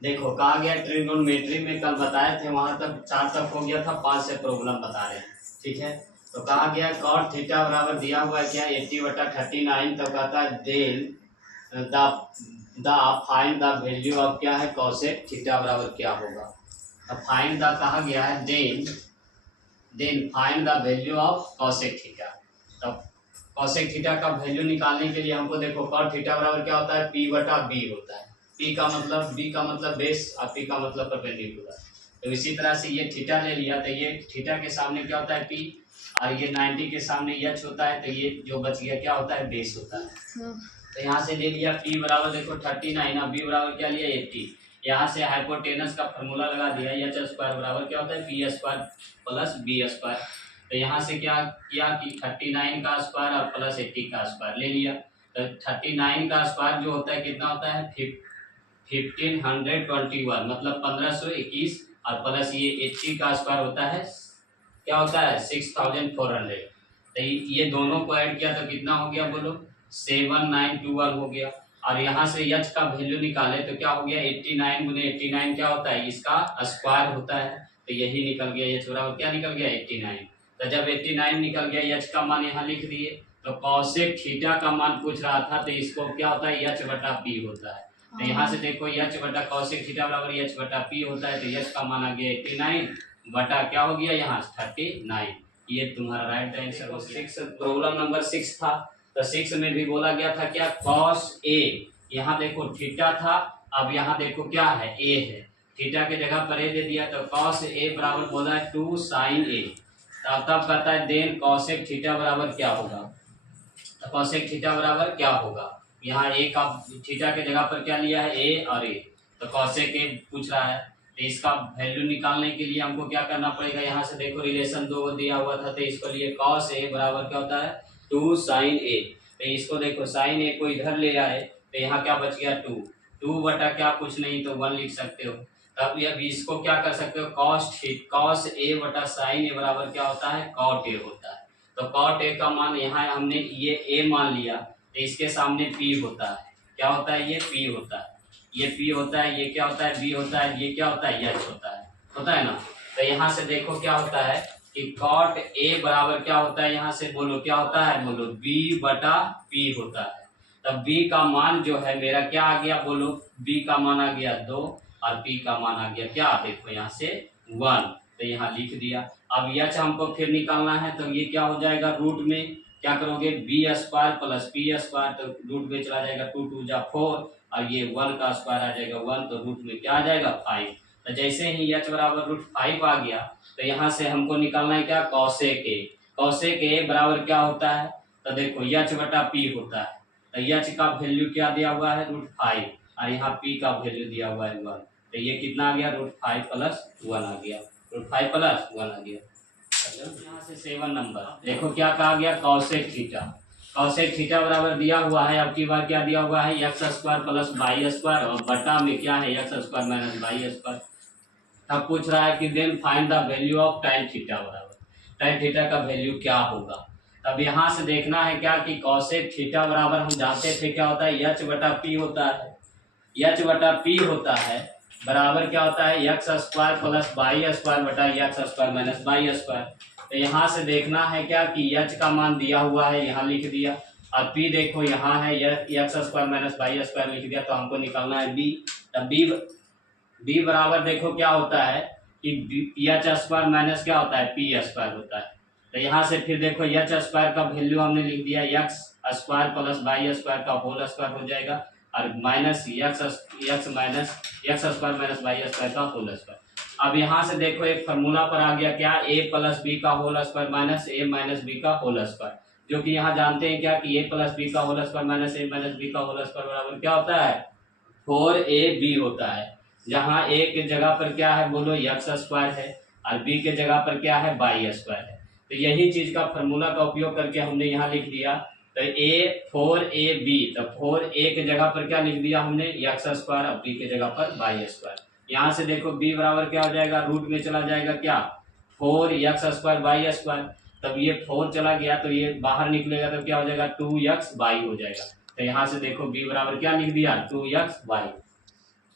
देखो कहा गया ट्रिग्नोमेट्री में कल बताए थे, वहां तक 4 तक हो गया था, 5 से प्रॉब्लम बता रहे हैं। ठीक है, तो कहा गया कॉट थीटा बराबर दिया हुआ है क्या 80/39, तो कहता है then the find the value of क्या है कॉसेक थीटा बराबर क्या होगा। तो फाइंड द कहा गया है then find the value of cosec theta. तो कॉसेक थीटा का वैल्यू निकालने के लिए हमको देखो कॉट थीटा बराबर क्या होता है P/B होता है। बी का मतलब बेस और पी का मतलब परपेंडिकुलर। तो इसी तरह से ये थीटा ले लिया, तो ये थीटा के सामने क्या होता है पी, और ये 90 के सामने एच होता है, तो ये जो बच गया क्या होता है बेस होता है। तो यहाँ से ले लिया पी बराबर देखो 39 और बी बराबर क्या लिया 80। यहाँ से हाइपोटेनस का फॉर्मूला लगा दिया, एच स्क्वायर बराबर क्या होता है P square plus B square. तो यहाँ से क्या किया कि 39 का स्क्वायर और प्लस 80 का स्क्वायर ले लिया। तो 39 का स्क्वायर जो होता है कितना होता है 1521 मतलब 1521, और प्लस ये 80 का स्क्वायर होता है क्या होता है 6400। तो ये दोनों को ऐड किया तो कितना हो गया बोलो 7921 हो गया। और यहाँ से एच का वैल्यू निकाले तो क्या हो गया 89 गुने 89 क्या होता है इसका स्क्वायर होता है। तो यही निकल गया एच बराबर क्या निकल गया 89। तो जब 89 निकल गया एच का मान यहाँ लिख दिए। तो कॉसेक थीटा का मान पूछ रहा था, तो इसको क्या होता है H/P होता है। तो यहाँ से देखो H/cosec थीटा बराबर H/P होता है। तो H का मान आ गया 89 बटा क्या हो गया यहाँ 39। ये तुम्हारा राइट आंसर हो गया। प्रॉब्लम नंबर 6 था। तो 6 में भी बोला गया था क्या cos A, यहाँ देखो थीटा था, अब यहाँ देखो क्या है A है, थीटा के जगह पर A दे दिया, तो cos A बराबर बोला है 2 sin A। तब कहता है देन cosec थीटा बराबर क्या होगा। तो cosec थीटा बराबर क्या होगा, यहाँ ए का थीटा के जगह पर क्या लिया है ए और ए, तो cosec A पूछ रहा है। तो इसका वैल्यू निकालने के लिए हमको क्या करना पड़ेगा, यहाँ से देखो रिलेशन दो दिया हुआ था, तो इसको लिए cos A बराबर क्या होता है 2 sin A। तो इसको देखो sin A को इधर ले आए, तो यहाँ क्या बच गया 2 बटा क्या कुछ नहीं तो 1 लिख सकते हो। तब अब इसको क्या कर सकते हो cos A बटा sin A बराबर क्या होता है cot A होता है। तो cot A का मान यहाँ हमने ये A मान लिया, तो इसके सामने P होता है, क्या होता है ये P होता है, ये P होता है, ये क्या होता है B होता है, ये क्या होता है H होता है ना। तो यहाँ से देखो क्या होता है कि cot A बराबर क्या होता है, यहाँ से बोलो क्या होता है बोलो B/P होता है। तब B का मान जो है मेरा क्या आ गया बोलो, B का मान आ गया 2 और P का मान आ गया क्या देखो यहाँ से 1, तो यहाँ लिख दिया। अब H हमको फिर निकालना है, तो ये क्या हो जाएगा रूट में क्या करोगे B² प्लस P², तो रूट में चला जाएगा 2 2 जा 4 और ये 1 का स्क्वायर आ जाएगा 1, तो रूट में क्या आ जाएगा 5। तो जैसे ही H बराबर √5 आ गया, तो यहाँ से हमको निकालना है क्या cosec A। cosec A बराबर क्या होता है, तो देखो H/P होता है। तो H का वैल्यू क्या दिया हुआ है √5 और यहाँ P का वैल्यू दिया हुआ है 1, तो ये कितना आ गया √5 प्लस 1 आ गया, √5 प्लस 1 आ गया। यहाँ से 7 नंबर देखो क्या कहा गया cosec थीटा। cosec थीटा बराबर दिया हुआ है, अब की बार क्या दिया हुआ है x² प्लस y² और बटा में क्या है x² माइनस y²। अब पूछ रहा है कि then find the value of tan theta बराबर tan थीटा का वैल्यू क्या होगा। तब यहाँ से देखना है क्या कि cosec थीटा बराबर हम जानते थे क्या होता है H/P होता है, H/P होता है बराबर क्या होता है x² प्लस y² बटा x² माइनस y²। तो यहाँ से देखना है क्या कि H का मान दिया हुआ है यहाँ लिख दिया, और P देखो यहाँ है x² माइनस y² लिख दिया, तो हमको निकालना है B। तब B बराबर देखो क्या होता है कि H² माइनस क्या होता है P² होता है। तो यहाँ से फिर देखो H² का वैल्यू हमने लिख दिया x² प्लस y² का होल स्क्वायर हो जाएगा और minus x minus x² minus y² का होल स्क्वायर। अब यहाँ से देखो एक फार्मूला पर आ गया क्या a प्लस बी का whole square minus a minus B का होल स्क्वायर, जो कि यहाँ जानते हैं क्या कि a प्लस बी का whole square minus a minus B का होल स्क्वायर बराबर क्या होता है 4ab होता है। जहाँ a के जगह पर क्या है बोलो x² है और b के जगह पर क्या है y² है। तो यही चीज का फार्मूला का उपयोग करके हमने यहाँ लिख दिया, तो 4ab, तो 4a के जगह पर क्या लिख दिया हमने x² और b के जगह पर y²। यहाँ से देखो b बराबर क्या हो जाएगा रूट में चला जाएगा क्या 4x² y², तब ये 4 चला गया तो ये बाहर निकलेगा तो क्या हो जाएगा 2xy हो जाएगा। तो यहाँ से देखो b बराबर क्या लिख दिया 2xy।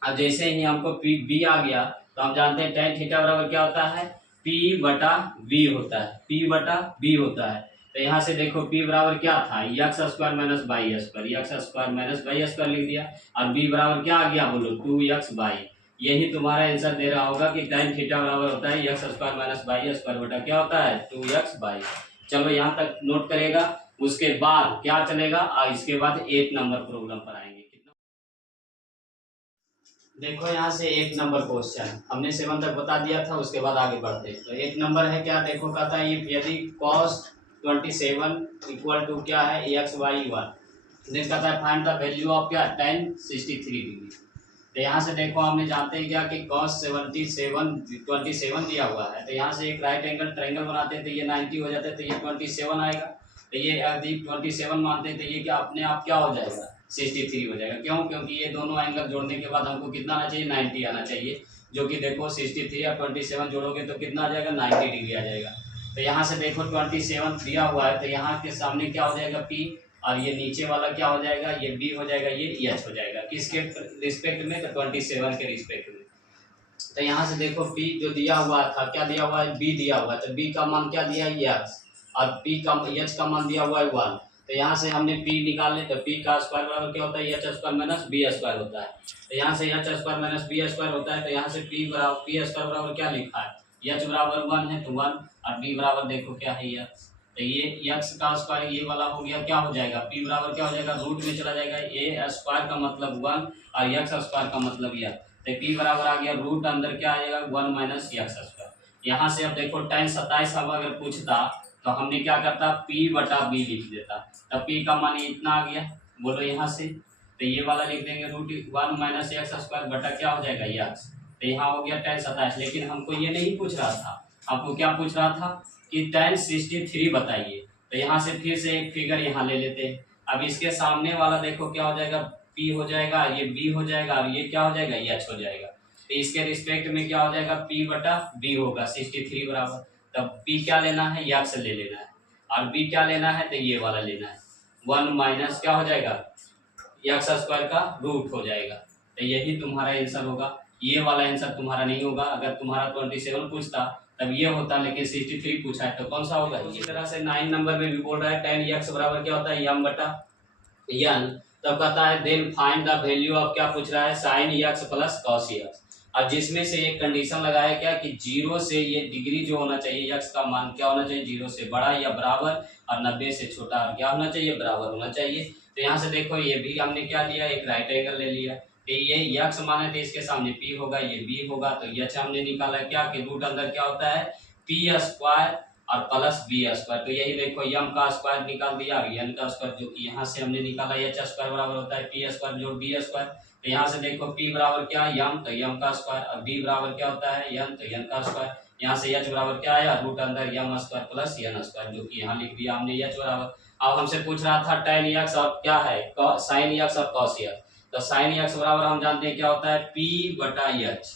अब जैसे ही हमको पी बी आ गया तो हम जानते हैं tan थीटा बराबर क्या होता है, P बटा V होता है, P बटा V होता है। तो यहाँ से देखो P बराबर क्या था, X square minus Y square, X square minus Y square लिख दिया। और B बराबर क्या आ गया बोलो, 2xy। यही तुम्हारा आंसर दे रहा होगा कि tan थीटा बराबर होता है X square minus Y square बटा क्या होता है 2xy। चलो यहाँ तक नोट करेगा, उसके बाद क्या चलेगा, और इसके बाद 8 नंबर प्रॉब्लम पर आएंगे। देखो यहाँ से 1 नंबर क्वेश्चन हमने 7 तक बता दिया था, उसके बाद आगे बढ़ते हैं। तो 1 नंबर है क्या, देखो कहता है यदि cos 27 इक्वल टू क्या है xy1, देख कहता है फाइंड द वैल्यू ऑफ क्या tan 63 डिग्री। तो यहाँ से देखो हमने जानते हैं क्या कि cos 27 दिया हुआ है, तो यहाँ से एक राइट एंगल ट्रायंगल बनाते हैं तो ये 90 हो जाता है, तो ये 27 आएगा। तो ये यदि 27 मानते हैं तो ये क्या अपने आप क्या हो जाएगा 63 हो जाएगा। क्यों, क्योंकि ये दोनों एंगल जोड़ने के बाद हमको कितना आना चाहिए 90 आना चाहिए, जो कि देखो 63 और 27 जोड़ोगे तो कितना आ जाएगा 90 डिग्री आ जाएगा। तो यहाँ से देखो 27 दिया हुआ है, तो यहाँ के सामने क्या हो जाएगा P, और ये नीचे वाला क्या हो जाएगा, ये B हो जाएगा, ये H हो जाएगा। किसके रिस्पेक्ट में, तो 27 के रिस्पेक्ट में। तो यहाँ से देखो P जो दिया हुआ था, क्या दिया हुआ है, B दिया हुआ है, तो B का मान क्या दिया है x, और H का मान दिया हुआ है 1। तो यहाँ से हमने P निकाल ले, तो P का स्क्वायर बराबर क्या होता है H square minus B square होता है। तो यहाँ से H square minus B square होता है, तो यहाँ से P स्क्वायर बराबर क्या लिखा है, H बराबर 1 है तो 1, और B बराबर देखो क्या है x। तो ये x का स्क्वायर ये वाला हो गया, क्या हो जाएगा P बराबर क्या हो जाएगा, रूट में चला जाएगा, a स्क्वायर का मतलब 1 और x स्क्वायर का मतलब यह, तो P बराबर आ गया रूट अंदर क्या आएगा 1 माइनस एक्स स्क्वायर। यहाँ से अब देखो tan 27 अब अगर पूछता तो हमने क्या करता P बटा B लिख देता, तब P का मान इतना आ गया, बोलो यहाँ से, तो ये वाला लिख देंगे रूट 1 माइनस एक्स स्क्वायर बटा क्या हो जाएगा x। तो यहाँ हो गया tan 27, लेकिन हमको ये नहीं पूछ रहा था, आपको क्या पूछ रहा था कि tan 63 बताइए। तो यहाँ से फिर से एक फिगर यहाँ ले लेते हैं। अब इसके सामने वाला देखो क्या हो जाएगा P हो जाएगा, ये B हो जाएगा, और ये क्या हो जाएगा H हो जाएगा। तो इसके रिस्पेक्ट में क्या हो जाएगा P बटा B होगा 63 बराबर। तब P क्या लेना है, x ले लेना है, और B क्या लेना है, तो ये वाला लेना है 1 माइनस क्या हो जाएगा एक्स स्क्वायर का रूट हो जाएगा। तो यही तुम्हारा आंसर होगा, ये वाला आंसर तुम्हारा नहीं होगा। अगर तुम्हारा 27 पूछता तब ये होता, लेकिन 63 पूछा है तो कौन सा होगा। इसी तरह से 9 नंबर में भी बोल रहा है tan x बराबर क्या होता है m बटा n, तब कहता है then find the value of क्या पूछ रहा है sin x plus cos x। अब जिसमें से एक कंडीशन लगाया क्या कि 0 से ये डिग्री जो होना चाहिए x का मान क्या होना चाहिए 0 से बड़ा या बराबर, और 90 से छोटा और क्या होना चाहिए बराबर होना चाहिए। तो यहाँ से देखो ये भी हमने क्या लिया, एक राइट एंगल ले लिया, तो ये x माने थे इसके सामने P होगा, ये B होगा, तो h हमने निकाला क्या कि रूट अंदर क्या होता है P स्क्वायर और प्लस B स्क्वायर। तो यही देखो m का स्क्वायर निकाल दिया और n का स्क्वायर, जो कि यहाँ से हमने निकाला h स्क्वायर बराबर होता है P स्क्वायर जोड़ B स्क्वायर। तो यहाँ से देखो P बराबर क्या है m, तो m का स्क्वायर, और B बराबर क्या होता है n, तो n का स्क्वायर। यहाँ से h बराबर क्या आया रूट अंदर m square plus n square, जो कि यहाँ लिख दिया हमने h बराबर। अब हमसे पूछ रहा था tan x और क्या है sin x और cos x। तो sin x बराबर हम जानते हैं क्या होता है P बटा h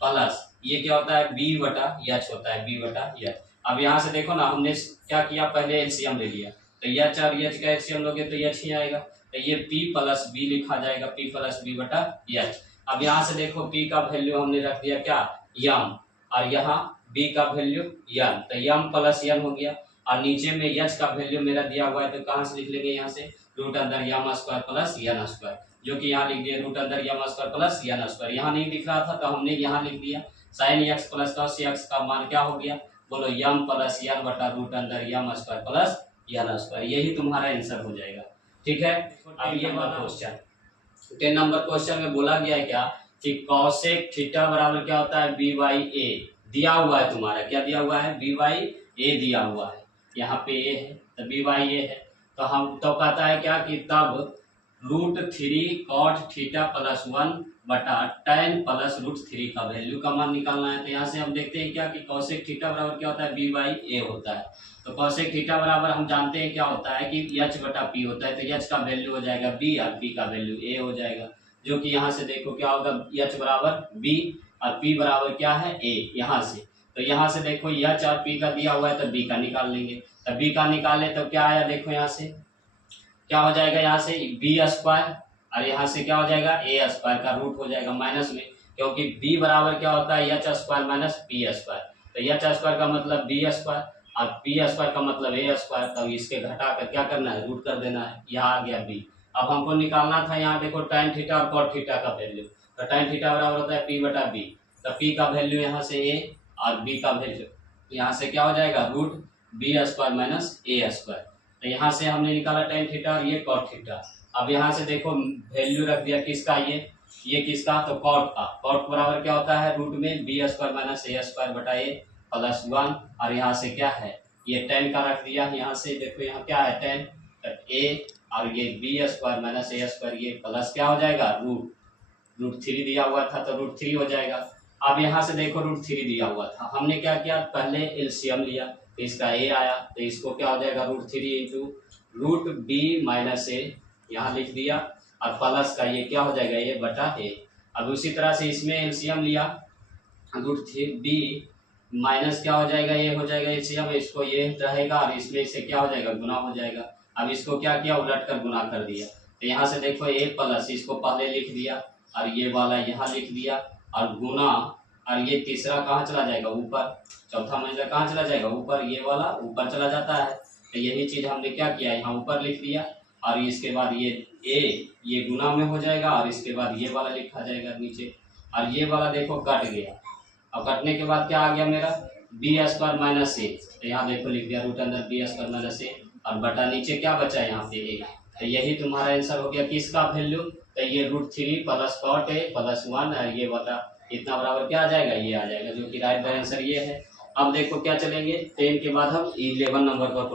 प्लस ये क्या होता है B बटा h होता है B बटा h। अब यहाँ से देखो ना हमने क्या किया, पहले एलसीएम ले लिया, तो h और h का एलसीएम लोगे तो h ही आएगा, तो ये P प्लस B लिखा जाएगा P प्लस B बटा h। अब यहाँ से देखो P का वैल्यू हमने रख दिया क्या m, और यहाँ B का वैल्यू n, तो m प्लस n हो गया, और नीचे में h का वैल्यू मेरा दिया हुआ है, तो कहाँ से लिख लेंगे यहाँ से रूट अंदर m square plus n square, जो कि यहाँ लिख दिया रूट अंदर m square plus n square. यहाँ नहीं दिख रहा था तो हमने यहाँ लिख दिया sin x plus cos x का मान क्या हो गया बोलो m प्लस n बटा रूट अंदर m square plus n square, यही तुम्हारा आंसर हो जाएगा। ठीक है, अब ये वाला क्वेश्चन 10 नंबर क्वेश्चन में बोला गया है क्या कि cosec थीटा बराबर क्या होता है b बाई a, दिया हुआ है तुम्हारा क्या दिया हुआ है b बाई a दिया हुआ है, यहाँ पे a है तो b बाई a है। तो हम तो कहता है क्या कि तब √3 cot थीटा प्लस 1 बटा tan प्लस √3 का वैल्यू का मान निकालना है। तो यहाँ से हम देखते हैं क्या कि cosec थीटा बराबर क्या होता है b बाई a होता है। तो cosec थीटा बराबर हम जानते हैं क्या होता है कि h बटा p होता है, तो h का वैल्यू हो जाएगा b और p का वैल्यू a हो जाएगा, जो कि यहाँ से देखो क्या होगा h बराबर b और p बराबर क्या है a यहाँ से। तो यहाँ से देखो h और p का दिया हुआ है तो b का निकाल लेंगे, तो b का निकाले तो क्या आया देखो यहाँ से क्या हो जाएगा, यहाँ से b स्क्वायर और यहाँ से क्या हो जाएगा ए स्क्वायर का रूट हो जाएगा माइनस में, क्योंकि बी बराबर क्या होता है H square minus P square. तो एच स्क्वायर का मतलब बी स्क्वायर और पी स्क्वायर का मतलब ए स्क्वायर। तो इसके घटा कर क्या करना है रूट कर देना है। यहाँ आ गया बी। अब हमको निकालना था यहाँ देखो tan थीटा और cot थीटा का वैल्यू। तो tan थीटा बराबर होता है पी बटा बी। तो पी का वैल्यू यहाँ से ए और बी का वैल्यू यहाँ से क्या हो जाएगा रूट बी स्क्वायर माइनस ए स्क्वायर। तो यहाँ से हमने निकाला tan थीटा और ये cot थीटा। अब यहाँ से देखो वैल्यू रख दिया किसका, ये किसका, तो cot का। cot बराबर क्या होता है रूट में बी स्क्वायर माइनस ए स्क्वायर बटा ए प्लस 1। और यहाँ से क्या है ये tan का रख दिया। यहाँ से देखो यहाँ क्या है tan, तो ए और ये बी स्क्वायर माइनस ए स्क्वायर ये प्लस क्या हो जाएगा रूट 3 दिया हुआ था तो रूट 3 हो जाएगा। अब यहाँ से देखो रूट 3 दिया हुआ था, हमने क्या किया पहले एलसीएम लिया तो इसका ए आया, तो इसको क्या हो जाएगा root 3 into root B minus A यहाँ लिख दिया और प्लस का ये क्या हो जाएगा ये बटा ए। अब उसी तरह से इसमें एलसीएम लिया रूट 3 बी माइनस क्या हो जाएगा ये हो जाएगा एलसीएम, इसको ये रहेगा और इसमें से क्या हो जाएगा गुना हो जाएगा। अब इसको क्या किया उलट कर गुना कर दिया। तो यहाँ से देखो ए प्लस इसको पहले लिख दिया और ये वाला यहाँ लिख दिया और गुना, और ये तीसरा कहाँ चला जाएगा ऊपर, चौथा मंजिला कहाँ चला जाएगा ऊपर, ये वाला ऊपर चला जाता है। तो यही चीज हमने क्या किया यहाँ ऊपर लिख दिया और इसके बाद ये ए ये गुना में हो जाएगा और इसके बाद ये वाला लिखा जाएगा नीचे और ये वाला देखो कट गया। और कटने के बाद क्या आ गया मेरा बी स्क्वायर माइनस ए। तो यहाँ देखो लिख दिया रूट अंदर बी स्क्वायर माइनस ए और बटा नीचे क्या बचा है यहाँ पे ए। तो यही तुम्हारा आंसर हो गया किसका वैल्यू, तो ये रूट 3 प्लस cot ए प्लस 1 है ये बता इतना बराबर क्या आ जाएगा ये आ जाएगा, जो कि राइट आंसर ये है। अब देखो क्या चलेंगे 10 के बाद हम 11 नंबर पर